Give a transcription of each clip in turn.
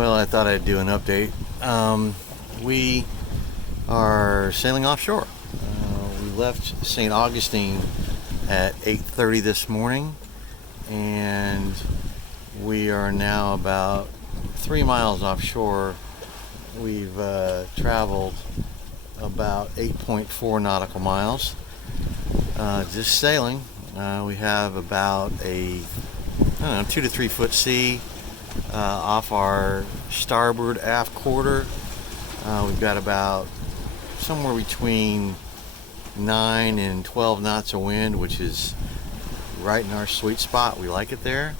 Well, I thought I'd do an update. We are sailing offshore. We left St. Augustine at 8:30 this morning, and we are now about 3 miles offshore. We've traveled about 8.4 nautical miles just sailing. We have about a 2 to 3 foot sea off our starboard aft quarter. We've got about somewhere between 9 and 12 knots of wind, which is right in our sweet spot. We like it there.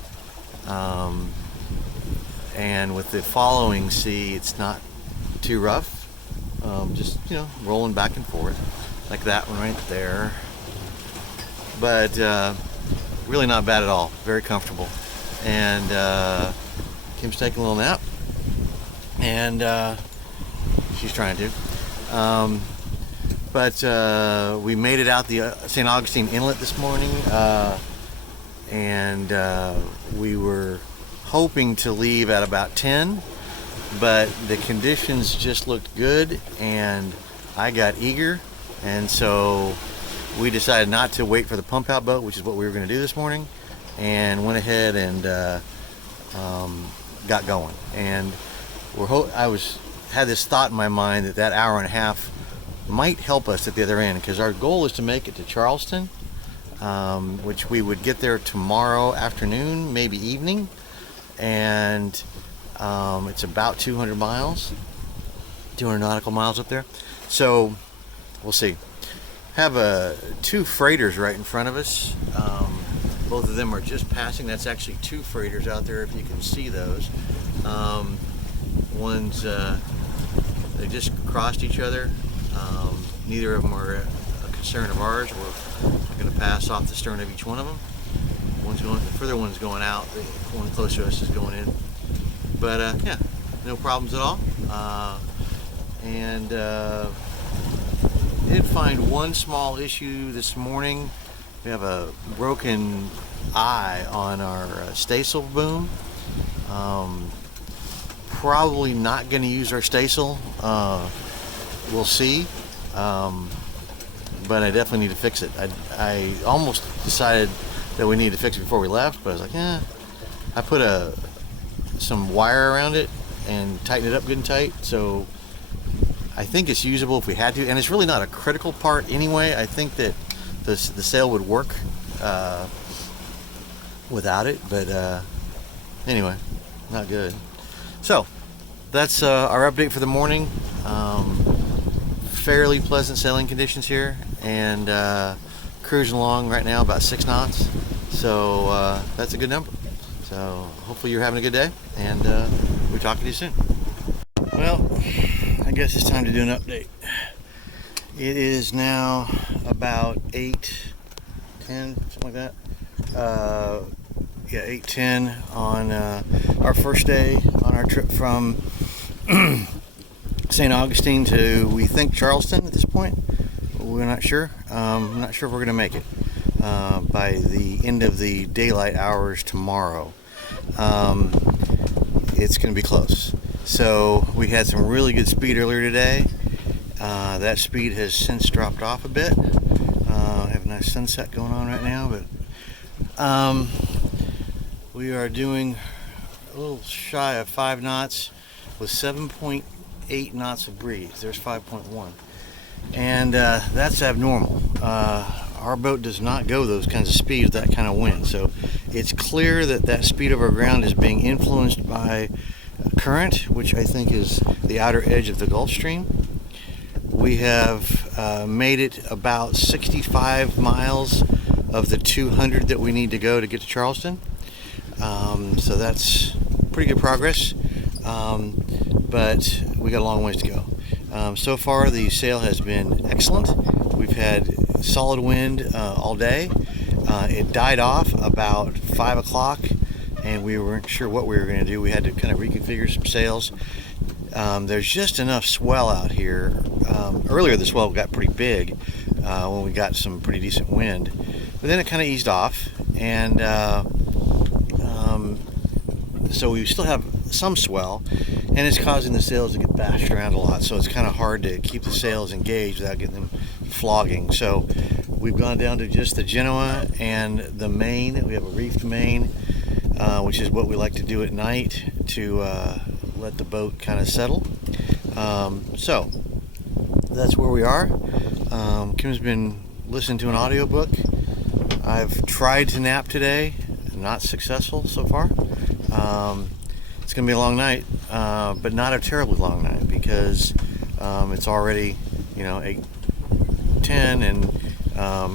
And with the following sea, it's not too rough. Just, rolling back and forth like that one right there. But really not bad at all. Very comfortable. And Kim's taking a little nap, and she's trying to. But we made it out the St. Augustine Inlet this morning, and we were hoping to leave at about 10, but the conditions just looked good, and I got eager, and so we decided not to wait for the pump out boat, which is what we were going to do this morning, and went ahead and got going. And had this thought in my mind that hour and a half might help us at the other end, because our goal is to make it to Charleston, which we would get there tomorrow afternoon, maybe evening, and it's about 200 nautical miles up there. So we'll see. Have two freighters right in front of us. Both of them are just passing. That's actually two freighters out there, if you can see those. One's they just crossed each other. Neither of them are a concern of ours. We're going to pass off the stern of each one of them. The further one's going out. The one close to us is going in. But yeah, no problems at all. And did find one small issue this morning. We have a broken eye on our staysail boom. Probably not going to use our staysail. We'll see. But I definitely need to fix it. I almost decided that we needed to fix it before we left, but I was like, I put some wire around it and tightened it up good and tight, so I think it's usable if we had to, and it's really not a critical part anyway. I think that the sail would work without it, but anyway, not good. So that's our update for the morning. Fairly pleasant sailing conditions here, and cruising along right now about 6 knots, so that's a good number. So hopefully you're having a good day, and we'll talk to you soon. Well, I guess it's time to do an update. It is now about 8:10, something like that. 8:10 on our first day on our trip from St. Augustine to, we think, Charleston at this point. We're not sure. I'm not sure if we're going to make it by the end of the daylight hours tomorrow. It's going to be close. So we had some really good speed earlier today. That speed has since dropped off a bit. I have a nice sunset going on right now, but we are doing a little shy of 5 knots with 7.8 knots of breeze. There's 5.1, and that's abnormal. Our boat does not go those kinds of speeds, that kind of wind. So it's clear that speed of our ground is being influenced by current, which I think is the outer edge of the Gulf Stream. We have made it about 65 miles of the 200 that we need to go to get to Charleston. So that's pretty good progress, but we got a long ways to go. So far the sail has been excellent. We've had solid wind all day. It died off about 5 o'clock, and we weren't sure what we were going to do. We had to kind of reconfigure some sails. There's just enough swell out here. Earlier the swell got pretty big when we got some pretty decent wind, but then it kind of eased off, and so we still have some swell, and it's causing the sails to get bashed around a lot. So it's kind of hard to keep the sails engaged without getting them flogging. So we've gone down to just the Genoa and the main. We have a reefed main, which is what we like to do at night to let the boat kind of settle. So that's where we are. Kim's been listening to an audiobook. I've tried to nap today, not successful so far. It's gonna be a long night, but not a terribly long night, because it's already 8:10, and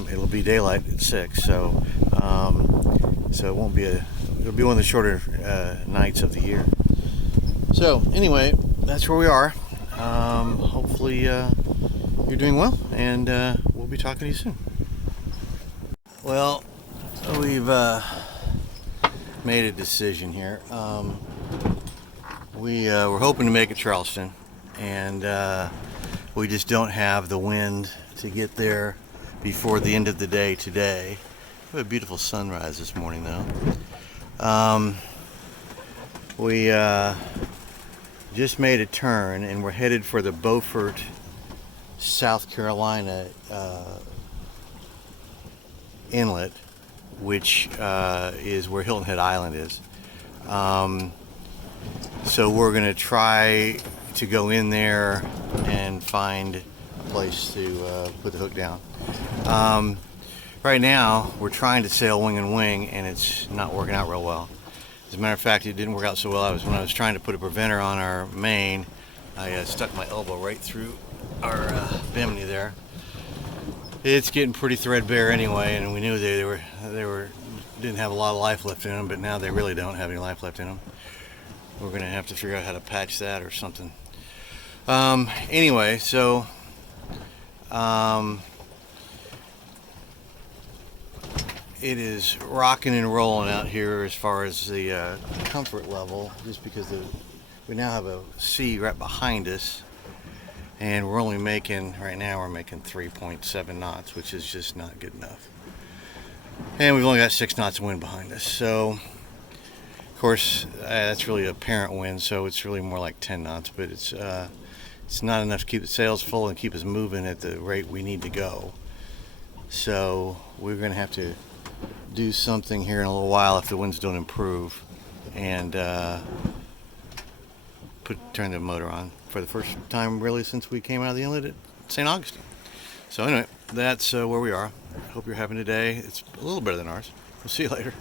it'll be daylight at 6. So it won't be it'll be one of the shorter nights of the year. So anyway, that's where we are. Hopefully you're doing well, and we'll be talking to you soon. Well, we've made a decision here. We were hoping to make it Charleston, and we just don't have the wind to get there before the end of the day today. We have a beautiful sunrise this morning, though. We just made a turn, and we're headed for the Beaufort, South Carolina inlet, which is where Hilton Head Island is. So we're going to try to go in there and find a place to put the hook down. Right now, we're trying to sail wing and wing, and it's not working out real well. As a matter of fact, it didn't work out so well. When I was trying to put a preventer on our main, I stuck my elbow right through our bimini there. It's getting pretty threadbare anyway, and we knew they didn't have a lot of life left in them, but now they really don't have any life left in them. We're gonna have to figure out how to patch that or something. Anyway, so it is rocking and rolling out here as far as the comfort level, just because we now have a sea right behind us, and we're only making, right now we're making 3.7 knots, which is just not good enough. And we've only got 6 knots of wind behind us. So, of course, that's really a parent wind, so it's really more like 10 knots, but it's not enough to keep the sails full and keep us moving at the rate we need to go. So we're going to have to do something here in a little while if the winds don't improve, and turn the motor on for the first time really since we came out of the inlet at St. Augustine. So anyway, that's where we are. Hope you're having a day. It's a little better than ours. We'll see you later.